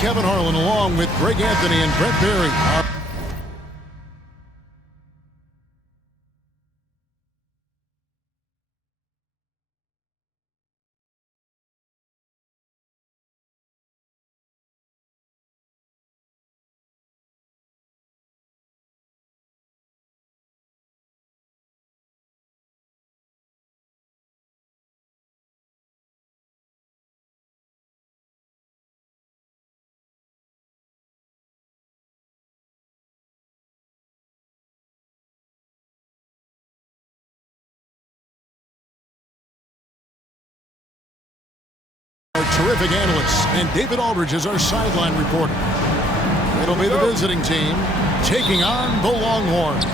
Kevin Harlan along with Greg Anthony and Brent Barry. Our terrific analysts, and David Aldridge is our sideline reporter. It'll be the visiting team taking on the Longhorns.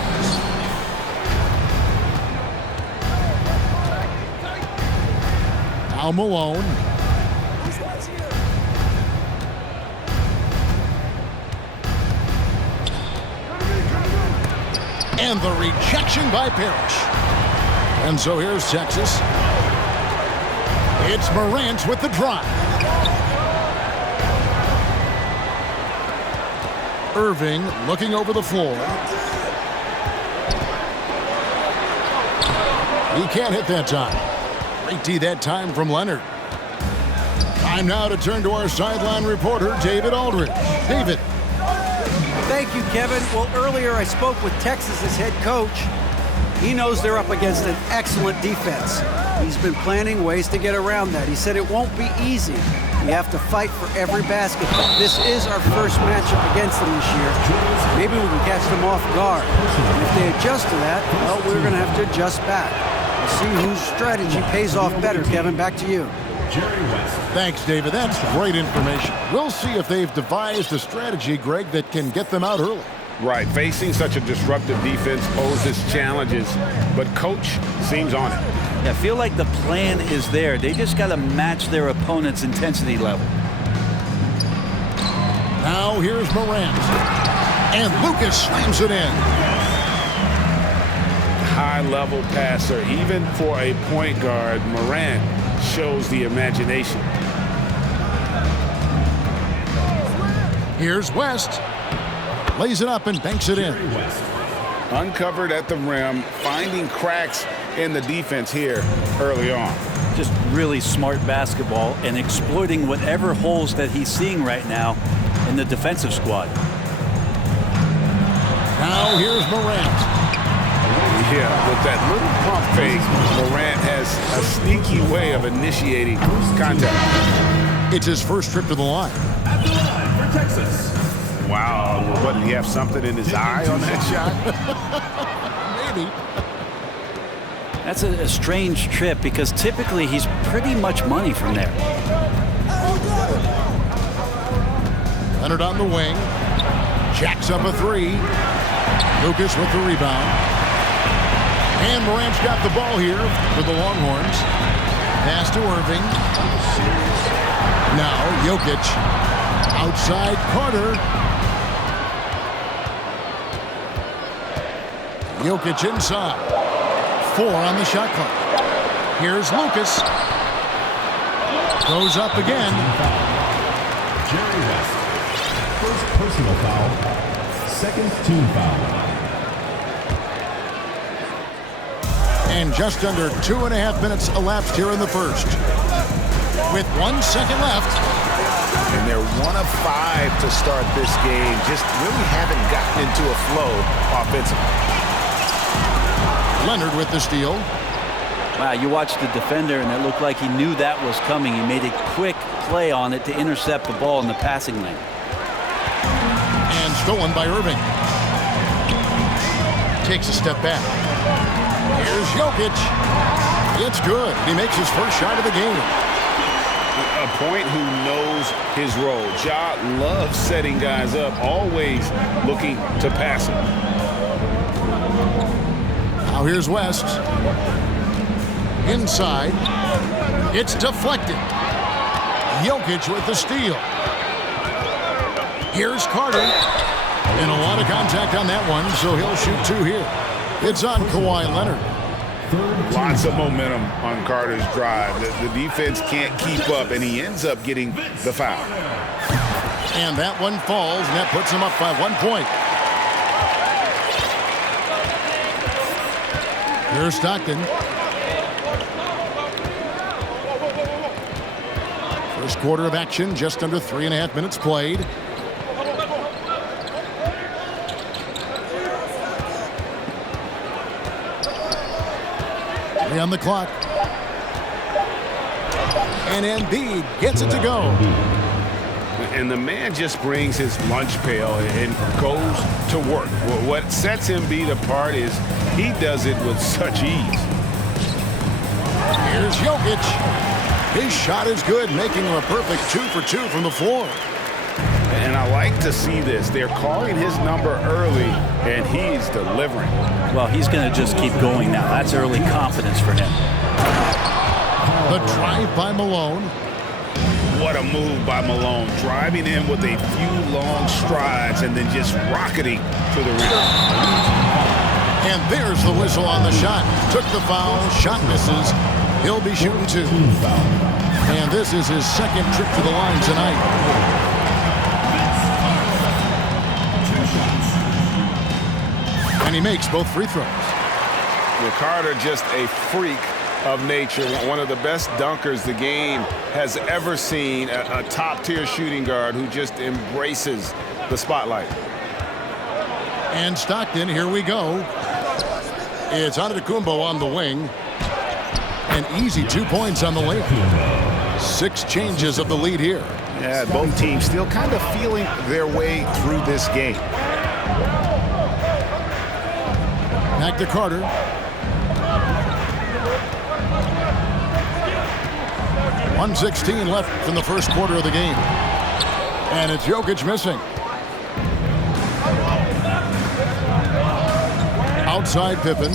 Now Malone. And the rejection by Parrish. And so here's Texas. It's Morant with the drive. Irving looking over the floor. He can't hit that time. Great D that time from Leonard. Time now to turn to our sideline reporter, David Aldridge. David. Thank you, Kevin. Well, earlier I spoke with Texas's head coach. He knows they're up against an excellent defense. He's been planning ways to get around that. He said it won't be easy. We have to fight for every basket. This is our first matchup against them this year. Maybe we can catch them off guard. And if they adjust to that, well, we're going to have to adjust back. We'll see whose strategy pays off better. Kevin, back to you. Thanks, David. That's great information. We'll see if they've devised a strategy, Greg, that can get them out early. Right. Facing such a disruptive defense poses challenges, but coach seems on it. I feel like the plan is there. They just got to match their opponent's intensity level. Now here's Morant. And Lucas slams it in. High-level passer. Even for a point guard, Morant shows the imagination. Here's West. Lays it up and banks it in. Uncovered at the rim, finding cracks in the defense here early on. Just really smart basketball and exploiting whatever holes that he's seeing right now in the defensive squad. Now here's Morant. Yeah, with that little pump fake, Morant has a sneaky way of initiating contact. It's his first trip to the line. At the line for Texas. Wow, what, did he have something in his eye on that shot? Maybe. That's a strange trip because typically he's pretty much money from there. Leonard on the wing. Jacks up a three. Lucas with the rebound. And Morant's got the ball here for the Longhorns. Pass to Irving. Now Jokic. Outside Carter. Jokic inside. 4 on the shot clock. Here's Lucas. Goes up again. Jerry West. First personal foul. Second team foul. And just under 2.5 minutes elapsed here in the first. With 1 second left. And they're 1 of 5 to start this game. Just really haven't gotten into a flow offensively. Leonard with the steal. Wow, you watched the defender, and it looked like he knew that was coming. He made a quick play on it to intercept the ball in the passing lane. And stolen by Irving. Takes a step back. Here's Jokic. It's good. He makes his first shot of the game. A point who knows his role. Ja loves setting guys up, always looking to pass him. Now here's West. Inside. It's deflected. Jokic with the steal. Here's Carter. And a lot of contact on that one, so he'll shoot 2 here. It's on Kawhi Leonard. Lots of momentum on Carter's drive. The defense can't keep up, and he ends up getting the foul. And that one falls, and that puts them up by 1 point. Here's Stockton. First quarter of action, just under 3.5 minutes played. On the clock. And Embiid gets it to go. And the man just brings his lunch pail and goes to work. What sets Embiid apart is he does it with such ease. Here's Jokic. His shot is good, making him a perfect 2 for 2 from the floor. And I like to see this. They're calling his number early, and he's delivering. Well, he's going to just keep going now. That's early confidence for him. The drive by Malone. What a move by Malone. Driving in with a few long strides and then just rocketing to the rim. And there's the whistle on the shot. Took the foul. Shot misses. He'll be shooting 2. And this is his second trip to the line tonight. And he makes both free throws. Carter, just a freak of nature. One of the best dunkers the game has ever seen. A top-tier shooting guard who just embraces the spotlight. And Stockton, here we go. It's Antetokounmpo on the wing. An easy 2 points on the layup. 6 changes of the lead here. Yeah, both teams still kind of feeling their way through this game. Back to Carter. .116 left in the first quarter of the game. And it's Jokic missing. Outside Pippen.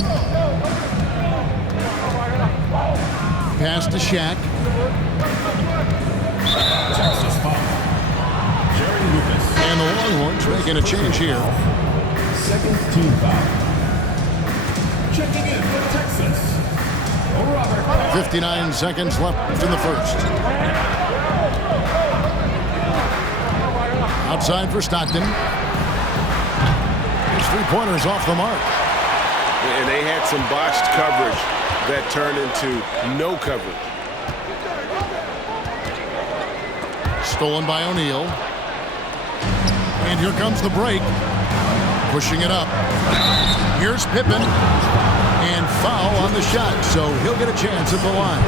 Pass to Shaq. Texas foul. Jerry Lucas. And the Longhorns making a change here. Second team foul. Checking in for Texas, Robert. 59 seconds left in the first. Outside for Stockton. His three-pointers off the mark. And they had some botched coverage that turned into no coverage. Stolen by O'Neal. And here comes the break. Pushing it up. Here's Pippen. And foul on the shot, so he'll get a chance at the line.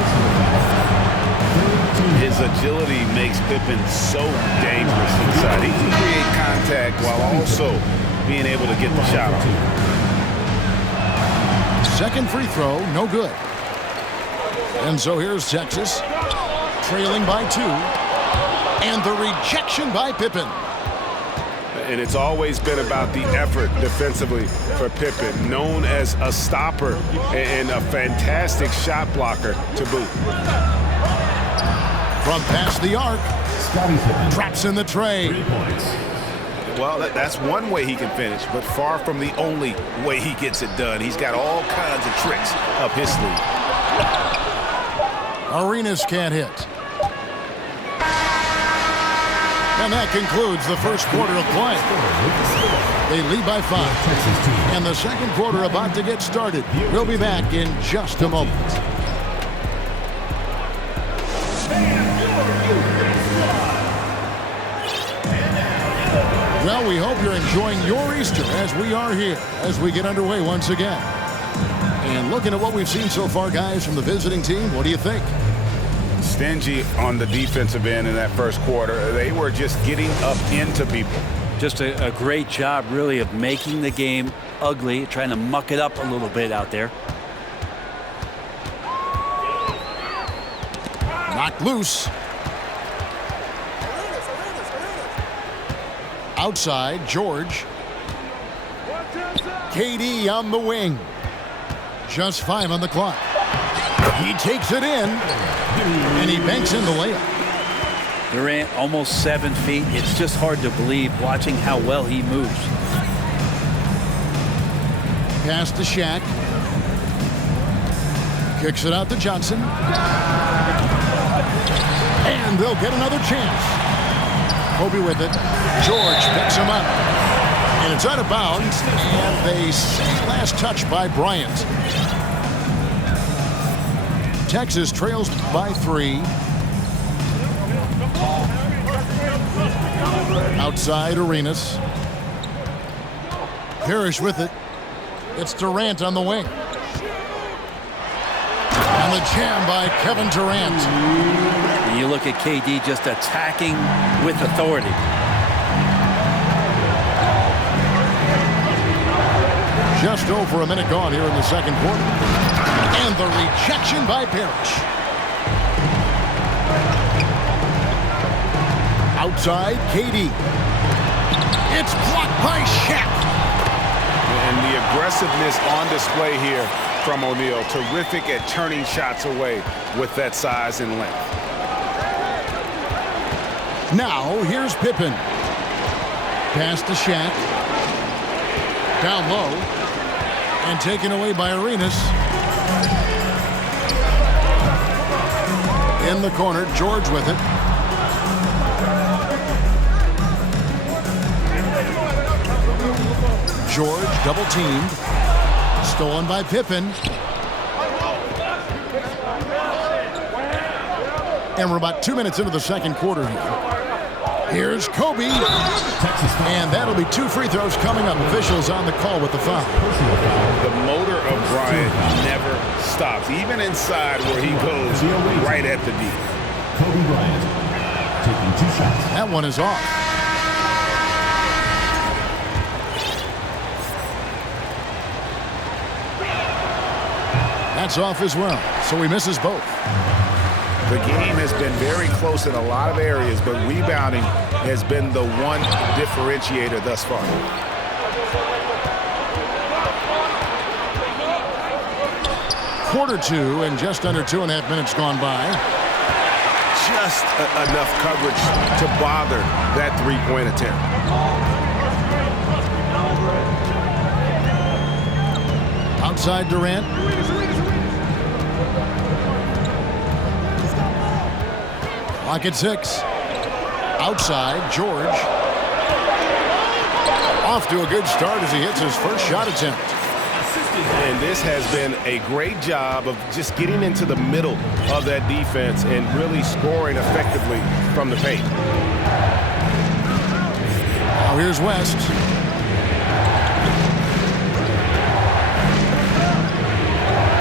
His agility makes Pippen so dangerous inside. He can create contact while also being able to get the shot off. Second free throw, no good. And so here's Texas, trailing by 2. And the rejection by Pippen. And it's always been about the effort defensively for Pippen, known as a stopper and a fantastic shot blocker to boot. From past the arc, Scottie Pippen. traps in the tray. 3 points. Well, that's one way he can finish, but far from the only way he gets it done. He's got all kinds of tricks up his sleeve. Arenas can't hit. And that concludes the first quarter of play. They lead by 5. And the second quarter about to get started. We'll be back in just a moment. Well, we hope you're enjoying your Easter as we are here as we get underway once again. And looking at what we've seen so far, guys, from the visiting team, what do you think? Stingy on the defensive end in that first quarter. They were just getting up into people. Just a great job, really, of making the game ugly, trying to muck it up a little bit out there. Knocked loose. Outside, George. KD on the wing. Just 5 on the clock. He takes it in, and he banks in the layup. Durant almost 7 feet. It's just hard to believe watching how well he moves. Pass to Shaq. Kicks it out to Johnson. And they'll get another chance. Kobe with it. George picks him up. And it's out of bounds. And they say last touch by Bryant. Texas trails by 3. Outside Arenas. Parrish with it. It's Durant on the wing. And the jam by Kevin Durant. You look at KD just attacking with authority. Just over a minute gone here in the second quarter. And the rejection by Parrish. Outside, KD. It's blocked by Shaq. And the aggressiveness on display here from O'Neal. Terrific at turning shots away with that size and length. Now, here's Pippen. Pass to Shaq. Down low. And taken away by Arenas. In the corner, George with it. George double teamed. Stolen by Pippen. And we're about 2 minutes into the second quarter here. Here's Kobe. And that'll be 2 free throws coming up. Officials on the call with the foul. The motor of Bryant never stops, even inside where he goes right at the D. Kobe Bryant taking 2 shots. That one is off. That's off as well, so he misses both. The game has been very close in a lot of areas, but rebounding has been the one differentiator thus far. Quarter 2 and just under 2.5 minutes gone by. Just enough coverage to bother that three-point attempt. Outside Durant. Clock at 6. Outside, George. Off to a good start as he hits his first shot attempt. And this has been a great job of just getting into the middle of that defense and really scoring effectively from the paint. Now here's West.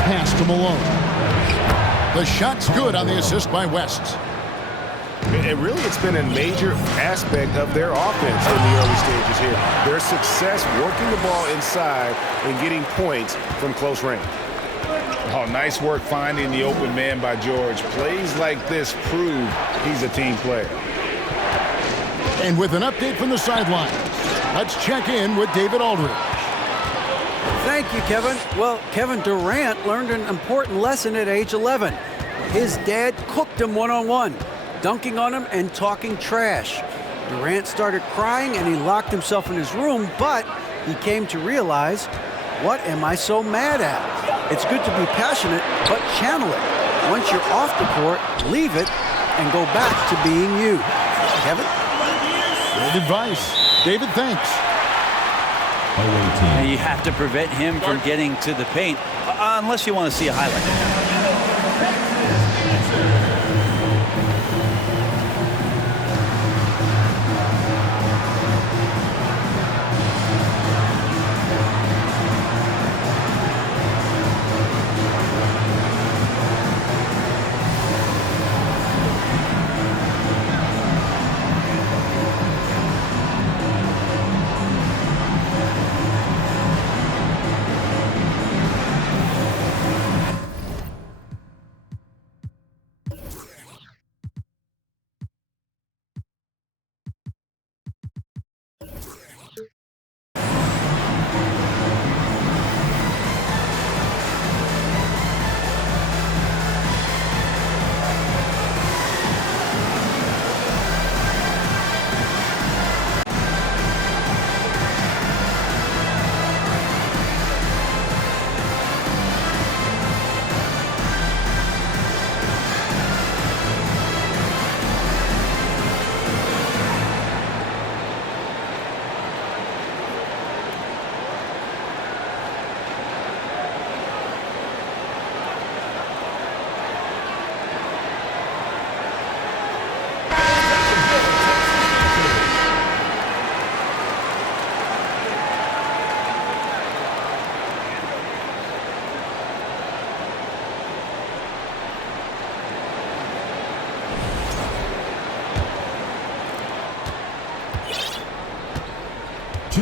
Pass to Malone. The shot's good on the assist by West. And really, it's been a major aspect of their offense in the early stages here. Their success working the ball inside and getting points from close range. Oh, nice work finding the open man by George. Plays like this prove he's a team player. And with an update from the sideline, let's check in with David Aldridge. Thank you, Kevin. Well, Kevin Durant learned an important lesson at age 11. His dad cooked him one-on-one, dunking on him and talking trash. Durant started crying and he locked himself in his room, but he came to realize, what am I so mad at? It's good to be passionate, but channel it. Once you're off the court, leave it and go back to being you. Kevin? Good advice. David, thanks. And you have to prevent him from getting to the paint, unless you want to see a highlight.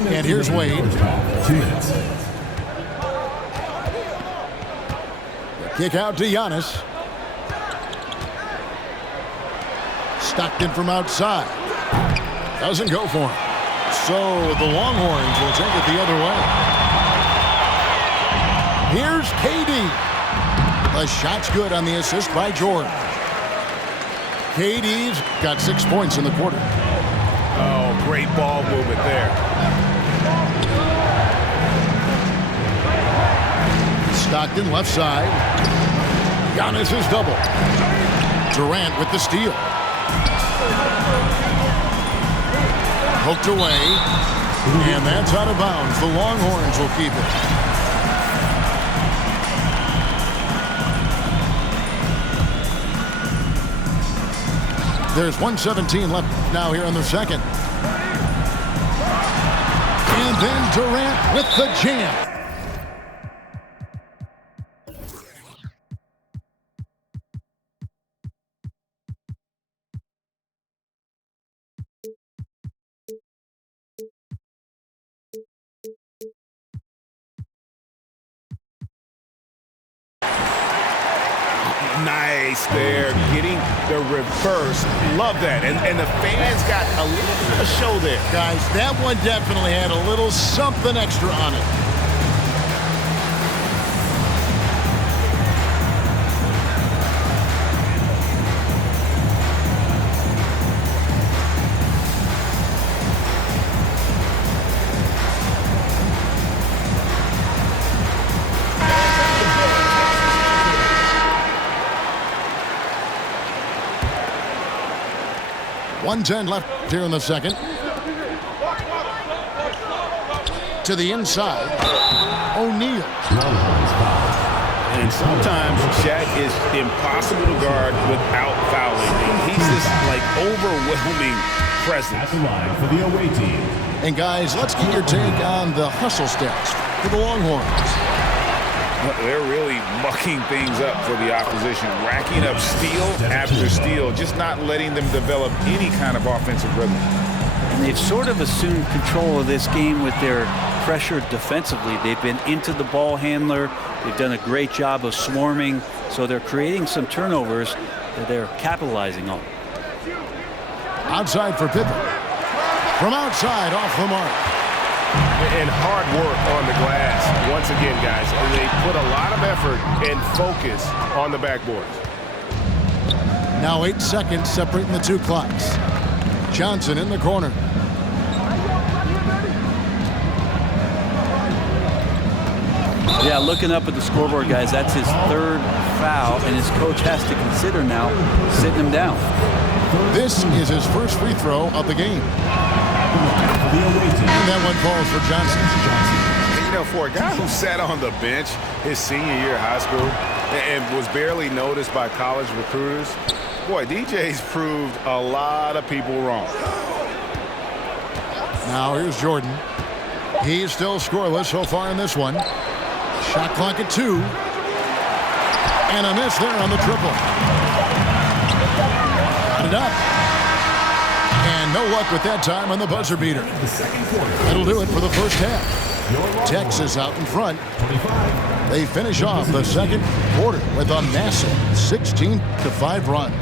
And here's Wade. 2 minutes. Kick out to Giannis. Stockton from outside. Doesn't go for him. So the Longhorns will take it the other way. Here's KD. The shot's good on the assist by George. KD's got 6 points in the quarter. Oh, great ball movement there. Stockton left side. Giannis is double. Durant with the steal. Hooked away. And that's out of bounds. The Longhorns will keep it. There's 1:17 left now here in the second. And then Durant with the jam. Nice there, getting the reverse. Love that. And the fans got a little bit of a show there. Guys, that one definitely had a little something extra on it. .110 left here in the second. To the inside. O'Neal. And sometimes Shaq is impossible to guard without fouling. He's this like overwhelming presence. At the line for the away team. And guys, let's get your take on the hustle stats for the Longhorns. They're really mucking things up for the opposition, racking up steal after steal, just not letting them develop any kind of offensive rhythm. And they've sort of assumed control of this game with their pressure defensively. They've been into the ball handler. They've done a great job of swarming. So they're creating some turnovers that they're capitalizing on. Outside for Pippen. From outside, off the mark. And hard work on the glass. Once again, guys, they put a lot of effort and focus on the backboards. Now 8 seconds separating the two clocks. Johnson in the corner. Yeah, looking up at the scoreboard, guys, that's his 3rd foul, and his coach has to consider now sitting him down. This is his first free throw of the game. And that one falls for Johnson. You know, for a guy who sat on the bench his senior year of high school and was barely noticed by college recruiters, boy, DJ's proved a lot of people wrong. Now here's Jordan. He's still scoreless so far in this one. Shot clock at 2. And a miss there on the triple. Got it up. And no luck with that time on the buzzer beater. That'll do it for the first half. Texas out in front. They finish off the second quarter with a massive 16-5 run.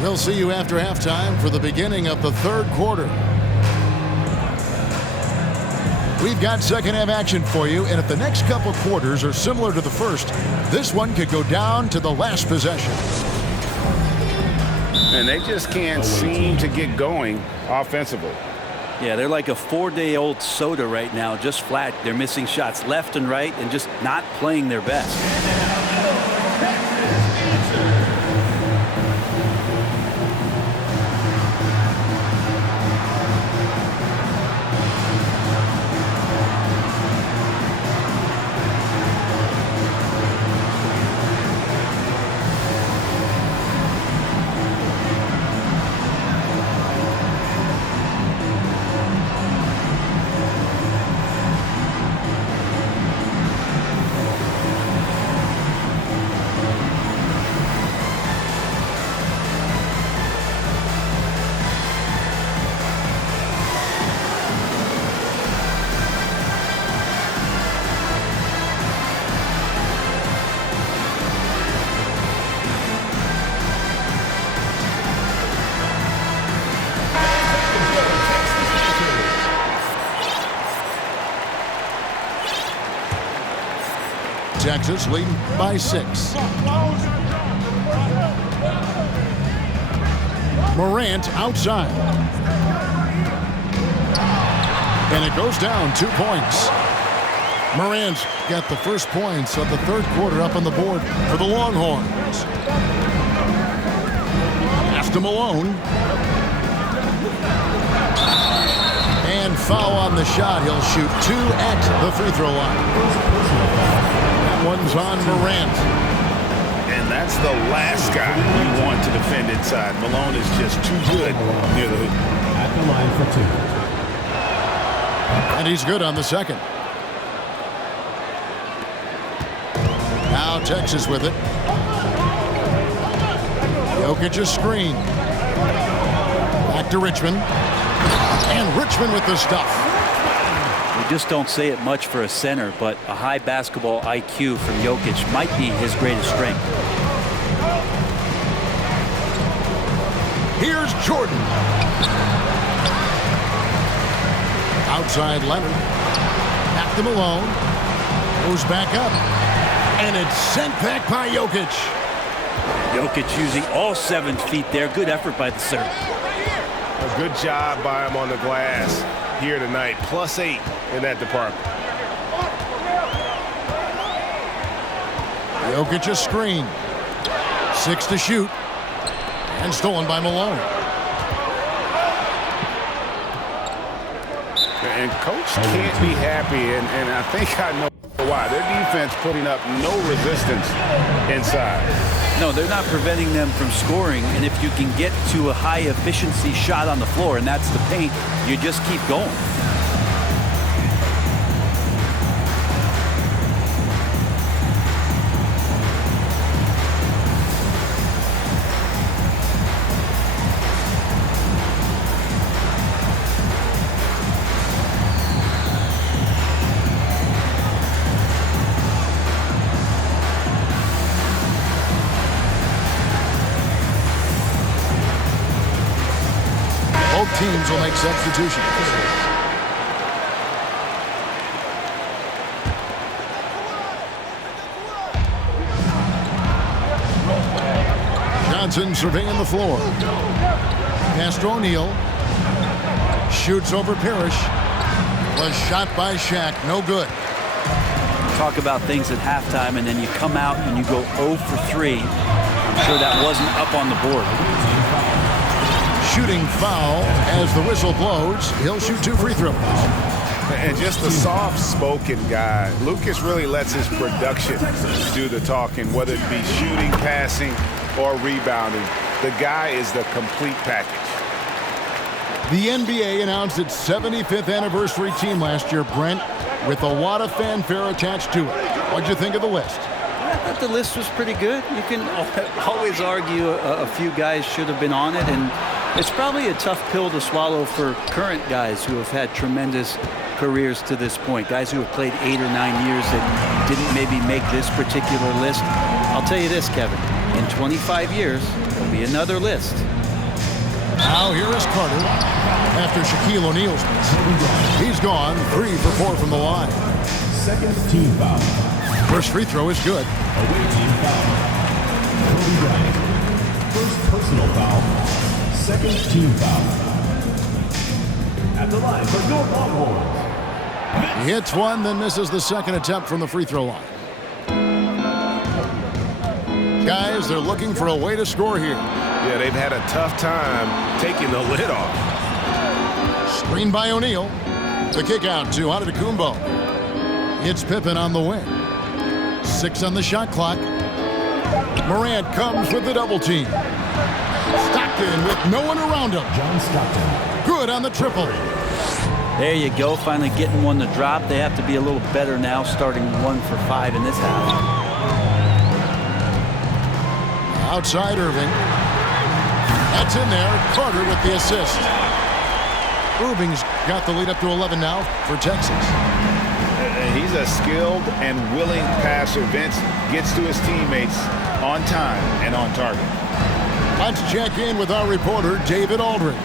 We'll see you after halftime for the beginning of the third quarter. We've got second half action for you, and if the next couple quarters are similar to the first, this one could go down to the last possession. And they just can't seem to get going offensively. Yeah, they're like a 4-day-old soda right now, just flat. They're missing shots left and right and just not playing their best. Texas leading by 6. Morant outside. And it goes down 2 points. Morant's got the first points of the third quarter up on the board for the Longhorns. Pass to Malone. And foul on the shot. He'll shoot 2 at the free throw line. That one's on Morant. And that's the last guy you want to defend inside. Malone is just too good near the hoop. At the line for 2. And he's good on the second. Now Texas with it. Jokic's screen. Back to Richmond. And Richmond with the stuff. We just don't say it much for a center, but a high basketball IQ from Jokic might be his greatest strength. Here's Jordan. Outside Leonard. Back to Malone. Goes back up. And it's sent back by Jokic. Jokic using all 7 feet there. Good effort by the center. A good job by him on the glass here tonight. +8 in that department. Jokic a screen. 6 to shoot. And stolen by Malone. And coach can't be happy, and I think I know why. Their defense putting up no resistance inside. No, they're not preventing them from scoring, and if you can get to a high efficiency shot on the floor, and that's the paint, you just keep going. Both teams will make substitutions. Johnson surveying the floor. Pass to O'Neal. Shoots over Parrish. Was shot by Shaq. No good. Talk about things at halftime, and then you come out and you go 0 for 3. I'm sure that wasn't up on the board. Shooting foul as the whistle blows. He'll shoot 2 free throws. And just a soft-spoken guy. Lucas really lets his production do the talking, whether it be shooting, passing, or rebounding. The guy is the complete package. The NBA announced its 75th anniversary team last year, Brent, with a lot of fanfare attached to it. What'd you think of the list? I thought the list was pretty good. You can always argue a few guys should have been on it, and it's probably a tough pill to swallow for current guys who have had tremendous careers to this point. Guys who have played 8 or 9 years that didn't maybe make this particular list. I'll tell you this, Kevin. In 25 years, there'll be another list. Now here is Carter after Shaquille O'Neal's miss. He's gone 3 for 4 from the line. Second team foul. First free throw is good. Away team foul. Kobe Bryant. First personal foul. Second team foul. At the line for your Longhorns. He hits one, then misses the second attempt from the free throw line. Guys, they're looking for a way to score here. Yeah, they've had a tough time taking the lid off. Screen by O'Neal. The kick out to Antetokounmpo. It's Pippen on the wing. 6 on the shot clock. Morant comes with the double team. Stockton with no one around him. John Stockton. Good on the triple. There you go, finally getting one to drop. They have to be a little better now, starting 1 for 5 in this half. Outside Irving. That's in there. Carter with the assist. Irving's got the lead up to 11 now for Texas. He's a skilled and willing passer. Vince gets to his teammates on time and on target. Let's check in with our reporter, David Aldridge.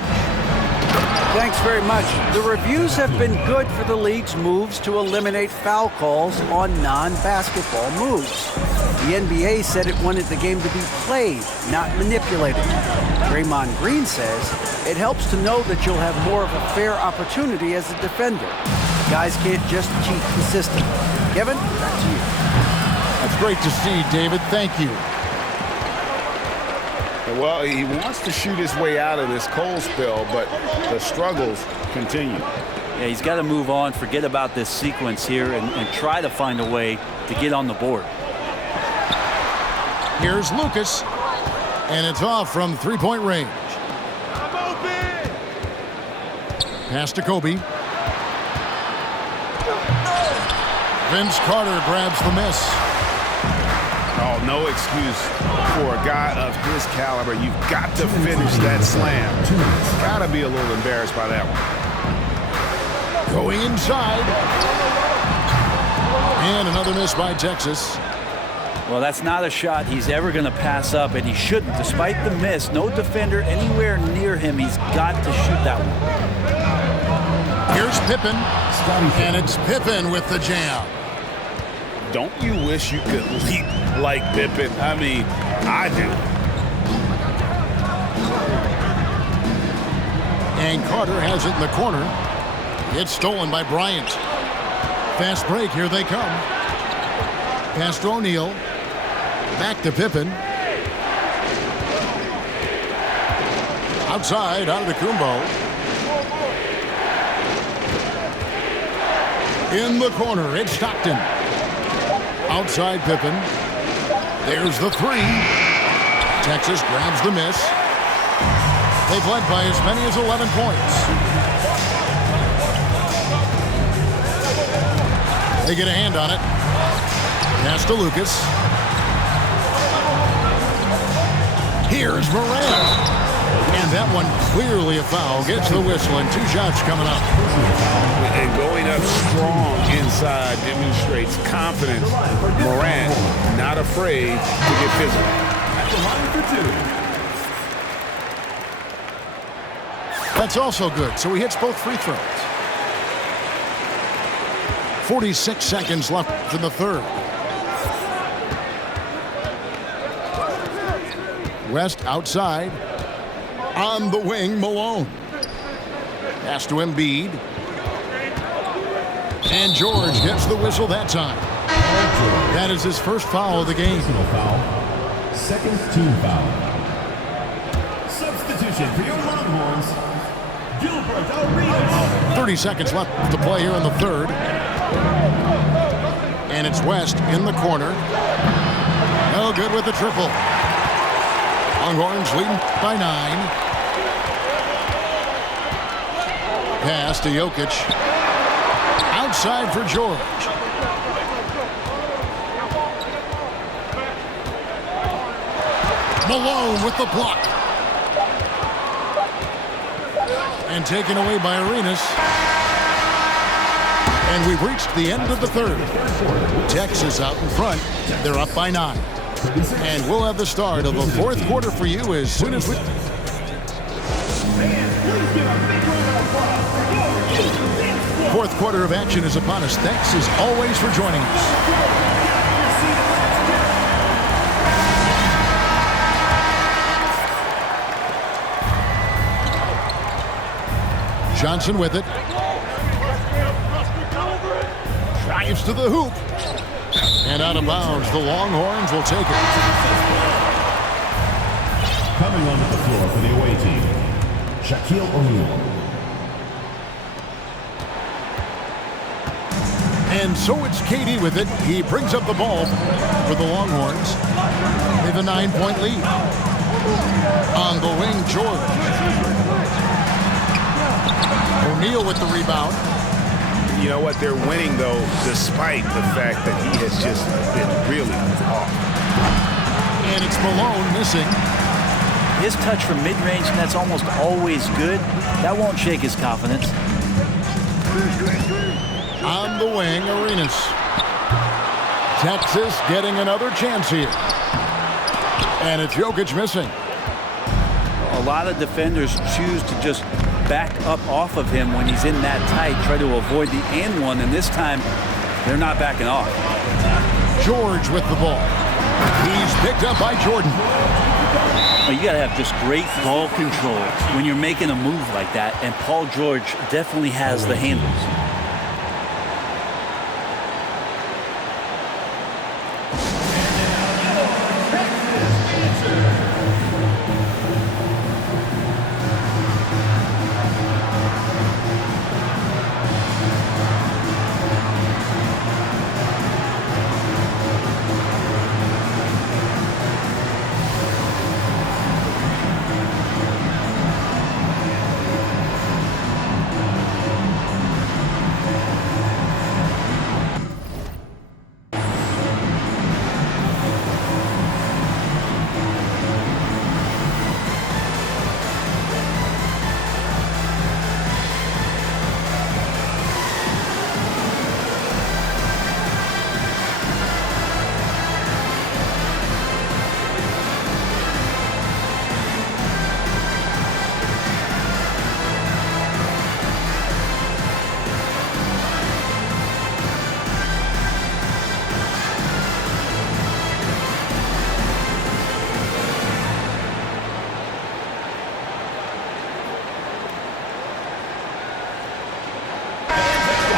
Thanks very much. The reviews have been good for the league's moves to eliminate foul calls on non-basketball moves. The NBA said it wanted the game to be played, not manipulated. Draymond Green says it helps to know that you'll have more of a fair opportunity as a defender. Guys can't just cheat the system. Kevin, back to you. That's great to see, David. Thank you. Well, he wants to shoot his way out of this cold spell, but the struggles continue. Yeah, he's got to move on, forget about this sequence here, and try to find a way to get on the board. Here's Lucas, and it's off from three-point range. Pass to Kobe. Vince Carter grabs the miss. Oh, no excuse for a guy of his caliber. You've got to finish that slam. Got to be a little embarrassed by that one. Going inside. And another miss by Texas. Well, that's not a shot he's ever going to pass up, and he shouldn't. Despite the miss, no defender anywhere near him. He's got to shoot that one. Here's Pippen. And it's Pippen with the jam. Don't you wish you could leap like Pippen? I mean, I do. And Carter has it in the corner. It's stolen by Bryant. Fast break, here they come. Pass to O'Neal. Back to Pippen. Outside, Antetokounmpo. In the corner, it's Stockton. Outside Pippen. There's the three. Texas grabs the miss. They've led by as many as 11 points. They get a hand on it. Pass to Lucas. Here's Moran. And that one clearly a foul. Gets the whistle and 2 shots coming up. And going up strong inside demonstrates confidence. Moran not afraid to get physical. At the line for 2. That's also good. So he hits both free throws. 46 seconds left in the third. West outside. On the wing, Malone. Pass to Embiid. And George gets the whistle that time. That is his first foul of the game. Personal foul. Second team foul. Substitution for your Longhorns, Gilbert Arenas. 30 seconds left to play here in the third. And it's West in the corner. No good with the triple. Longhorns leading by 9. Pass to Jokic. Outside for George. Malone with the block. And taken away by Arenas. And we've reached the end of the third. Texas out in front. They're up by 9. And we'll have the start of the fourth quarter for you as soon as we... Fourth quarter of action is upon us. Thanks as always for joining us. Johnson with it. Drives to the hoop. And out of bounds, the Longhorns will take it. Coming onto the floor for the away team, Shaquille O'Neal. And so it's KD with it. He brings up the ball for the Longhorns. They have a 9-point lead. On the wing, George. O'Neal with the rebound. You know what? They're winning, though, despite the fact that he has just been really off. And it's Malone missing. His touch from mid-range, and that's almost always good. That won't shake his confidence. On the wing, Arenas. Texas getting another chance here. And it's Jokic missing. A lot of defenders choose to just back up off of him when he's in that tight, try to avoid the and one, and this time they're not backing off. George with the ball. He's picked up by Jordan. Well, you got to have just great ball control when you're making a move like that, and Paul George definitely has the handles.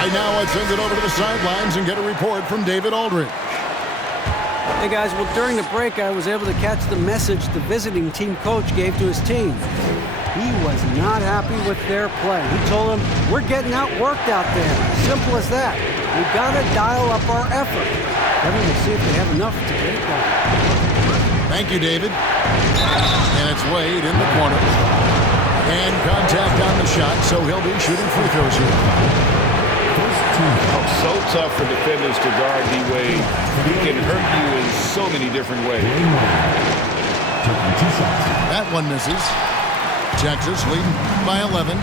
Right now, let's send it over to the sidelines and get a report from David Aldridge. Hey guys, well during the break I was able to catch the message the visiting team coach gave to his team. He was not happy with their play. He told them, we're getting outworked out there. Simple as that. We've got to dial up our effort. Kevin, we'll see if they have enough to get it done. Thank you, David. And it's Wade in the corner. And contact on the shot, so he'll be shooting free throws here. So tough for defenders to guard D-Wade. He can hurt you in so many different ways. That one misses. Texas leading by 11.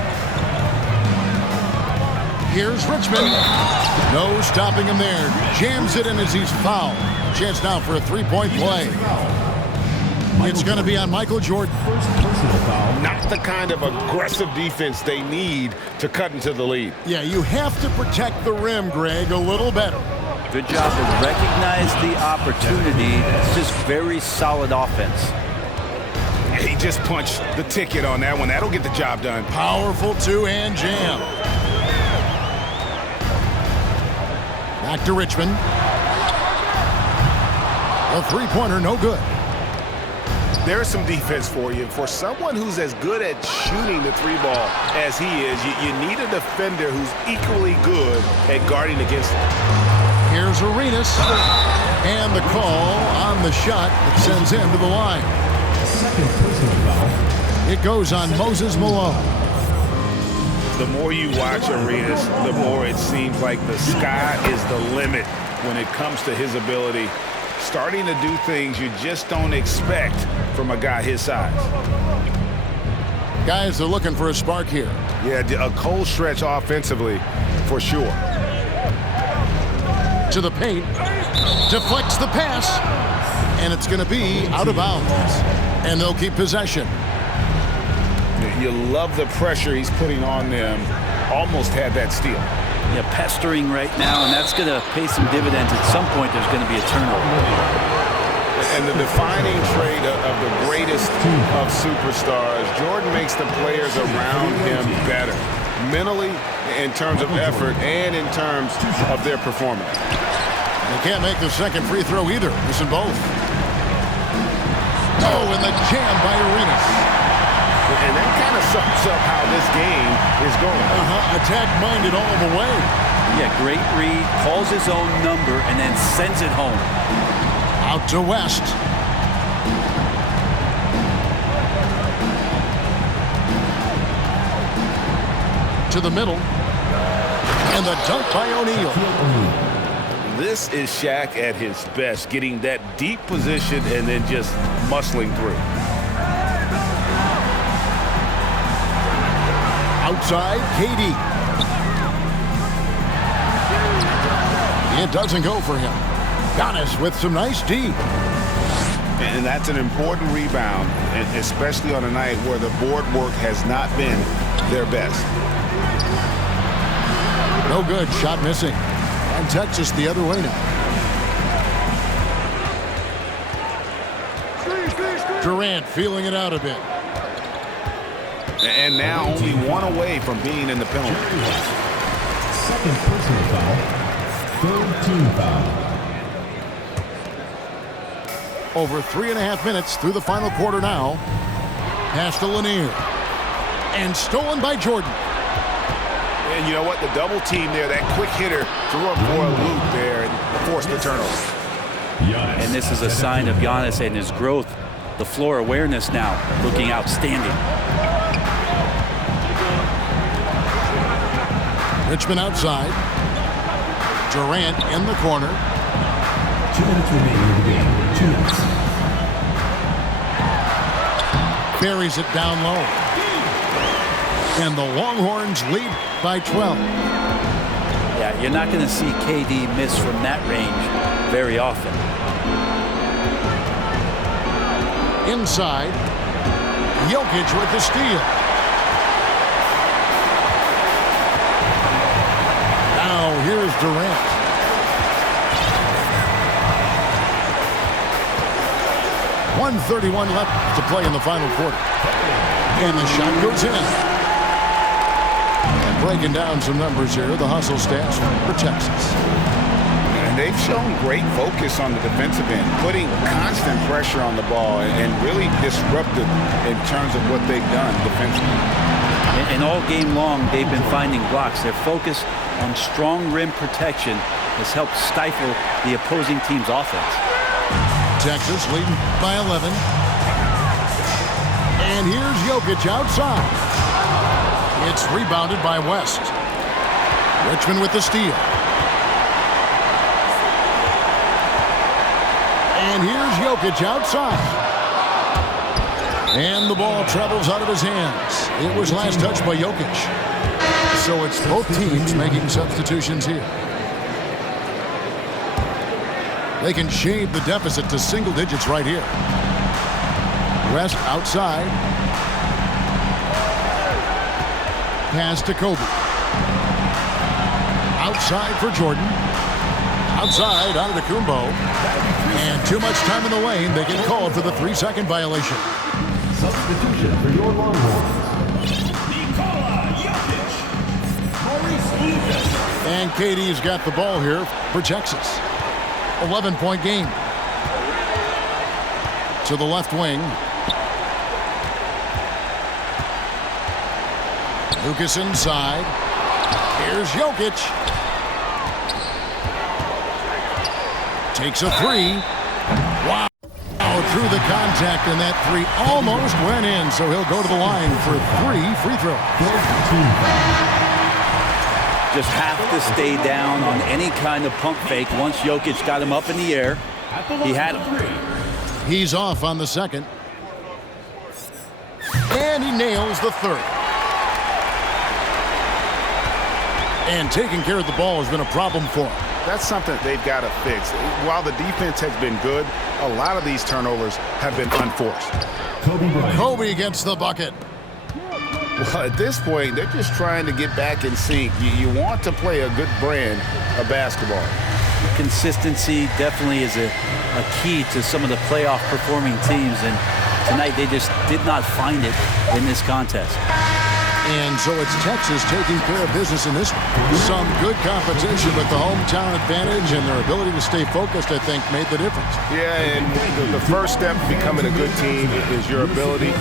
Here's Richmond. No stopping him there. Jams it in as he's fouled. Chance now for a three-point play. It's going to be on Michael Jordan. First personal foul. Not the kind of aggressive defense they need to cut into the lead. Yeah, you have to protect the rim, Greg, a little better. Good job to recognize the opportunity. It's just very solid offense. He just punched the ticket on that one. That'll get the job done. Powerful two-hand jam. Back to Richmond. A three-pointer, no good. There's some defense for you. For someone who's as good at shooting the three ball as he is, you need a defender who's equally good at guarding against him. Here's Arenas. And the call on the shot that sends him to the line. Second personal foul. It goes on Moses Malone. The more you watch Arenas, the more it seems like the sky is the limit when it comes to his ability. Starting to do things you just don't expect from a guy his size. Guys, they're looking for a spark here. Yeah, a cold stretch offensively, for sure. To the paint. Deflects the pass. And it's going to be out of bounds. And they'll keep possession. You love the pressure he's putting on them. Almost had that steal. Yeah, pestering right now, and that's going to pay some dividends. At some point, there's going to be a turnover. And the defining trait of the greatest of superstars, Jordan makes the players around him better. Mentally, in terms of effort, and in terms of their performance. They can't make the second free throw either. Missing both. Oh, and the jam by Arenas. And that kind of sums up how this game is going. Attack-minded all the way. Yeah, great read, calls his own number, and then sends it home. Out to West. To the middle. And the dunk by O'Neal. This is Shaq at his best, getting that deep position and then just muscling through. Outside, KD. It doesn't go for him. Giannis with some nice D. And that's an important rebound, especially on a night where the board work has not been their best. No good. Shot missing. And Texas the other way now. Durant feeling it out a bit. And now only one away from being in the penalty. Second personal foul. Third team foul. Over 3.5 minutes through the final quarter now. Pass to Lanier. And stolen by Jordan. And you know what? The double team there, that quick hitter threw up for a loop there and forced the turnover. And this is a sign of Giannis and his growth. The floor awareness now looking outstanding. Richmond outside. Durant in the corner. 2 minutes remaining in the game. 2 minutes. Buries it down low. And the Longhorns lead by 12. Yeah, you're not going to see KD miss from that range very often. Inside. Jokic with the steal. Now here's Durant. .131 left to play in the final quarter. And the shot goes in. And breaking down some numbers here, the hustle stats for Texas. And they've shown great focus on the defensive end, putting constant pressure on the ball and really disruptive in terms of what they've done defensively. And all game long, they've been finding blocks. Their focus on strong rim protection has helped stifle the opposing team's offense. Texas leading by 11. And here's Jokic outside. It's rebounded by West. Richmond with the steal. And here's Jokic outside. And the ball travels out of his hands. It was last touched by Jokic. So it's both teams making substitutions here. They can shave the deficit to single digits right here. West outside. Pass to Kobe. Outside for Jordan. Outside out of the Kumbo. And too much time in the lane. They get called for the 3-second violation. Substitution for your Longhorns. Nikola Jokic. Maurice Lucas. And KD's got the ball here for Texas. 11-point game. To the left wing. Lucas inside. Here's Jokic. Takes a three. Wow. Through the contact, and that three almost went in, so he'll go to the line for 3 free throws. Just have to stay down on any kind of pump fake. Once Jokic got him up in the air, he had him. He's off on the second. And he nails the third. And taking care of the ball has been a problem for him. That's something they've got to fix. While the defense has been good, a lot of these turnovers have been unforced. Kobe Bryant. Kobe gets the bucket. Well, at this point, they're just trying to get back in sync. You want to play a good brand of basketball. Consistency definitely is a key to some of the playoff performing teams, and tonight they just did not find it in this contest. And so it's Texas taking care of business in this one. Some good competition with the hometown advantage, and their ability to stay focused, I think, made the difference. Yeah, and the first step to becoming a good team is your ability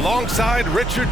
Alongside Richard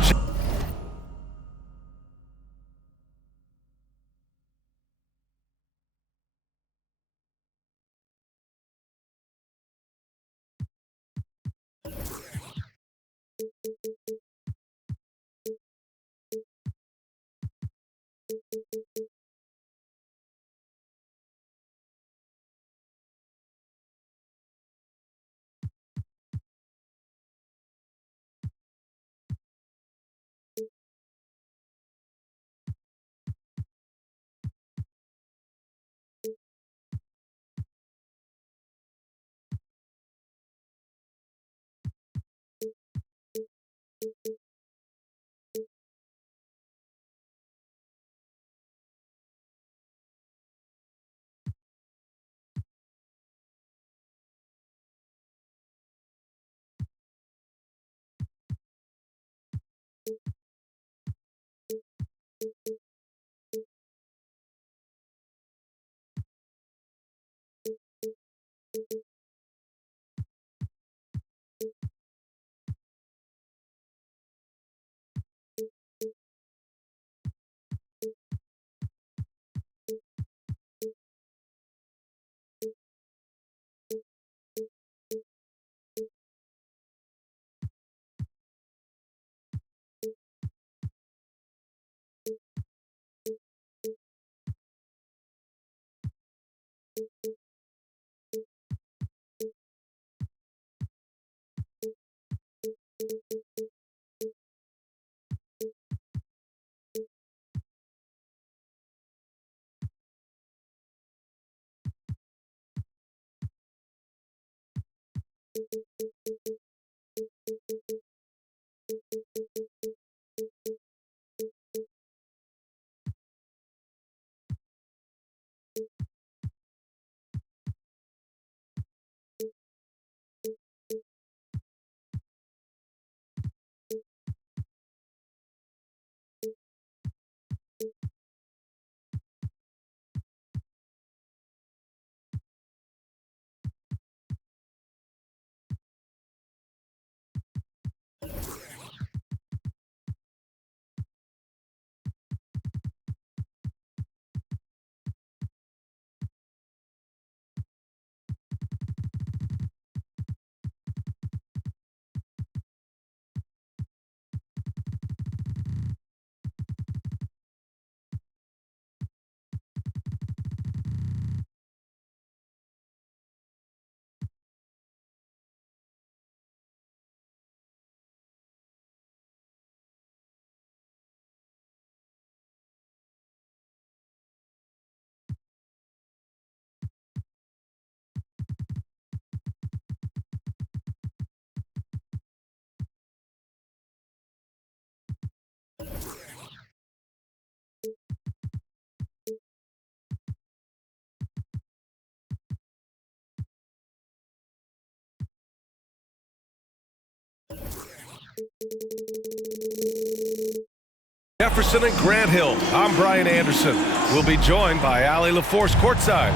Jefferson and Grant Hill. I'm Brian Anderson. We'll be joined by Allie LaForce courtside.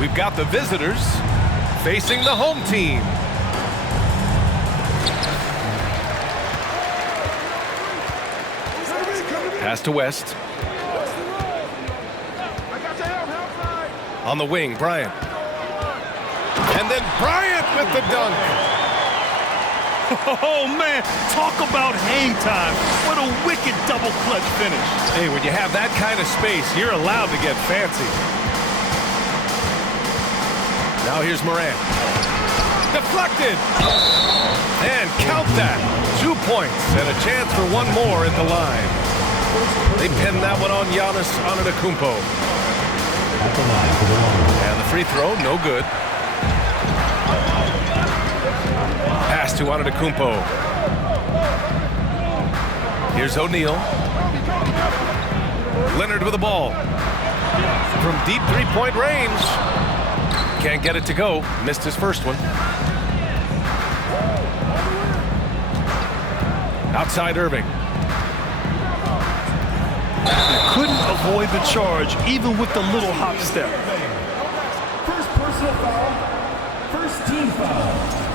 We've got the visitors facing the home team. Pass to West. On the wing, Bryant. And then Bryant with the dunk. Oh, man, talk about hang time. What a wicked double clutch finish. Hey, when you have that kind of space, you're allowed to get fancy. Now here's Morant. Deflected. And count that. 2 points and a chance for one more at the line. They pinned that one on Giannis Antetokounmpo. And the free throw, no good. Pass to Antetokounmpo. Here's O'Neal. Leonard with the ball. From deep three-point range. Can't get it to go. Missed his first one. Outside Irving. Couldn't avoid the charge, even with the little hop step. First personal foul. First team foul.